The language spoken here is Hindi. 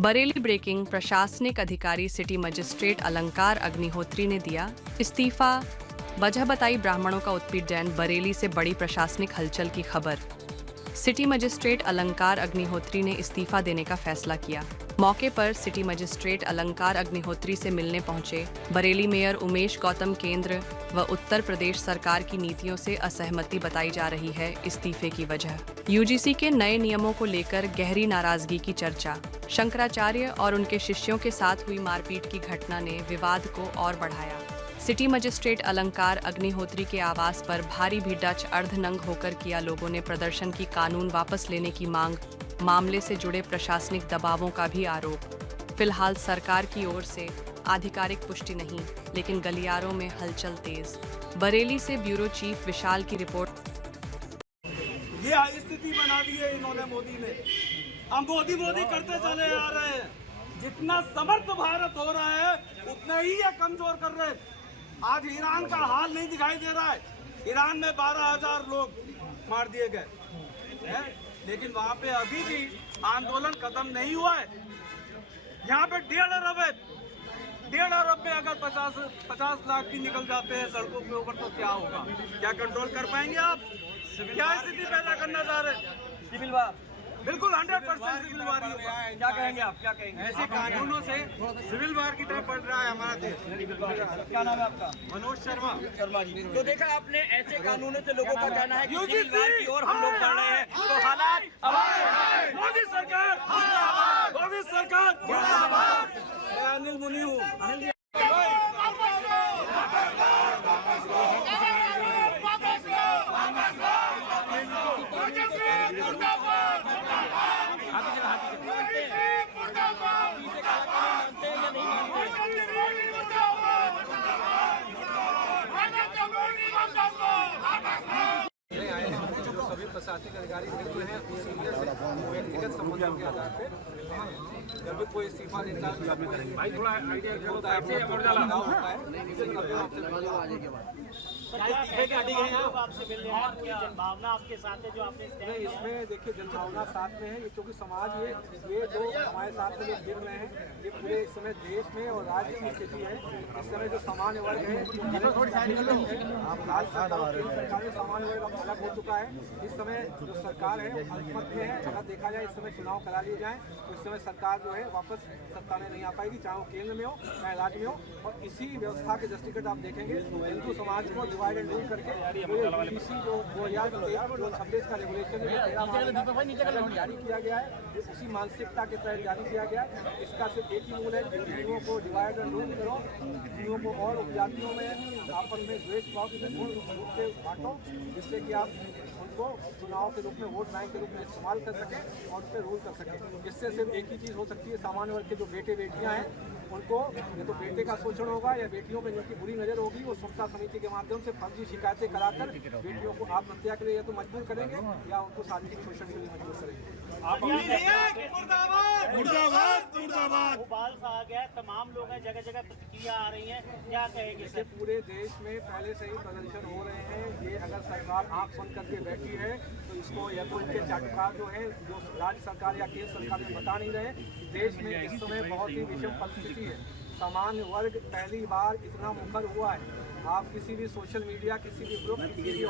बरेली ब्रेकिंग। प्रशासनिक अधिकारी सिटी मजिस्ट्रेट अलंकार अग्निहोत्री ने दिया इस्तीफा। वजह बताई ब्राह्मणों का उत्पीड़न। बरेली से बड़ी प्रशासनिक हलचल की खबर। सिटी मजिस्ट्रेट अलंकार अग्निहोत्री ने इस्तीफा देने का फैसला किया। मौके पर सिटी मजिस्ट्रेट अलंकार अग्निहोत्री से मिलने पहुंचे बरेली मेयर उमेश गौतम। केंद्र व उत्तर प्रदेश सरकार की नीतियों से असहमति बताई जा रही है। इस्तीफे की वजह यूजीसी के नए नियमों को लेकर गहरी नाराजगी की चर्चा। शंकराचार्य और उनके शिष्यों के साथ हुई मारपीट की घटना ने विवाद को और बढ़ाया। सिटी मजिस्ट्रेट अलंकार अग्निहोत्री के आवास पर भारी भीड़ अर्धनंग होकर किया लोगों ने प्रदर्शन की। कानून वापस लेने की मांग। मामले से जुड़े प्रशासनिक दबावों का भी आरोप। फिलहाल सरकार की ओर से आधिकारिक पुष्टि नहीं, लेकिन गलियारों में हलचल तेज। बरेली से ब्यूरो चीफ विशाल की रिपोर्ट। ये स्थिति बना दी है इन्होंने, मोदी ने। हम मोदी मोदी करते चले आ रहे हैं। जितना समर्थ भारत हो रहा है उतना ही ये कमजोर कर रहे हैं। आज ईरान का हाल नहीं दिखाई दे रहा है। ईरान में 12,000 लोग मार दिए गए, लेकिन वहां पे अभी भी आंदोलन खत्म नहीं हुआ है। यहाँ पे 1.5 अरब में अगर 50 लाख भी निकल जाते हैं सड़कों के ऊपर तो क्या होगा? क्या कंट्रोल कर पाएंगे आप? क्या स्थिति पैदा करना चाह रहे हैं? सिविल वार बिल्कुल 100% सिविल वार ही होगा। क्या कहेंगे आप? क्या कहेंगे? ऐसे कानूनों से सिविल वार की तरफ बढ़ रहा है हमारा देश। क्या नाम है आपका? मनोज शर्मा जी। तो देखा आपने, ऐसे कानूनों से लोगों का कहना है कि सिविल वार की ओर हम लोग बढ़ रहे हैं। तो हालात मोदी सरकार, मोदी सरकार, मैं अनिल मुनि हूँ। सभी प्रशासनिक अधिकारी मिलते हैं व्यक्तिगत संबंधों के आधार पे। जब भी कोई इस्तीफा देता है भाई थोड़ा आइडिया होता है, आपसे मिलने हैं, जनभावना आपके साथ है जो आपने इसमें देखिए जनभावना साथ में है, ये क्योंकि समाज ये जो हमारे साथ में लोग गिर रहे हैं, ये पूरे इस समय देश में और राज्य की स्थिति है। इस समय जो सामान्य वर्ग है, सरकार में सामान्य वर्ग अब अलग हो चुका है। इस समय जो सरकार है अल्पमत में है। अगर देखा जाए इस समय चुनाव करा लिए जाए तो इस समय सरकार जो है वापस सत्ता में नहीं आ पाएगी, चाहे वो केंद्र में हो चाहे राज्य में हो। और इसी व्यवस्था के दृष्टिगत आप देखेंगे हिंदू समाज को डिवाइड एंड रूल करके यूजीसी जो 2026 का रेगुलेशन जारी किया गया है, उसी मानसिकता के तहत जारी किया गया है। इसका सिर्फ एक ही मूल है, हिंदुओं को डिवाइड एंड रूल करो, हिंदुओं को और उपजातियों में आपस में द्वेष भाव रूप से बांटो, जिससे कि आप उनको चुनाव के रूप में वोट बैंक के रूप में इस्तेमाल कर सकें और उस पर रूल कर सकें। इससे सिर्फ एक ही चीज़ हो सकती है, सामान्य वर्ग के जो बेटे बेटियां हैं उनको या तो बेटे का शोषण होगा या बेटियों पर जिनकी बुरी नज़र होगी वो समता समिति के माध्यम से फर्जी शिकायतें कराकर बेटियों को आत्महत्या के लिए या तो मजबूर करेंगे या उनको शारीरिक शोषण के लिए मजबूर करेंगे। उबाल सा आ गया, तमाम लोग हैं, जगह जगह प्रतिक्रिया आ रही है, क्या कहेंगे? इससे पूरे देश में पहले से ही प्रदर्शन हो रहे हैं। ये अगर सरकार आंख बंद करके बैठी है तो इसको या तो इनके चाटुकार जो है जो राज्य सरकार या केंद्र सरकार में बता नहीं रहे। देश में इस समय बहुत ही विषम परिस्थिति है। सामान्य वर्ग पहली बार इतना मुखर हुआ है। आप किसी भी सोशल मीडिया, किसी भी ग्रुप, किसी भी